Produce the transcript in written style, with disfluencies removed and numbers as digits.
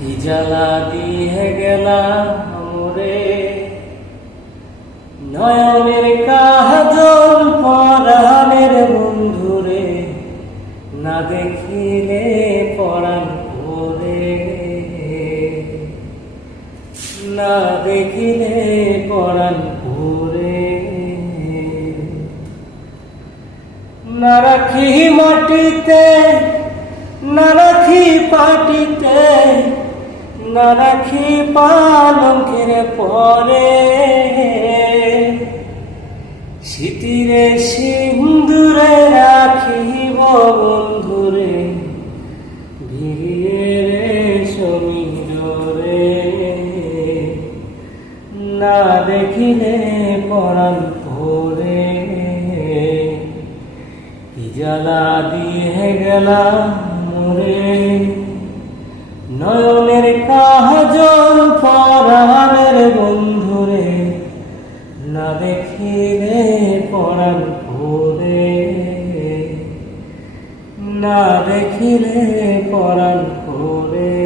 কি জ্বালা দিয়ে গেলা মোরে, নয়নের কাজল পরাণের বন্ধুরে, না দেখিলে পরাণ ভরে, না দেখিলে পরাণ ভরে। না রাখি মাটিতে, না রাখি পাটিতে, না রাখি পালঙ্কের পরে, স্মৃতিরে সিন্দুরে রাখিব বন্ধুরে, ভিড়িয়ে রে সমীরে, না দেখিলে পরাণ ভরে। কি জ্বালা দিয়ে গেলা মোরে, নয়নের কাজল পরাণের বন্ধুরে, না দেখিলে পরাণ ভরে, না দেখিলে পরাণ ভরে।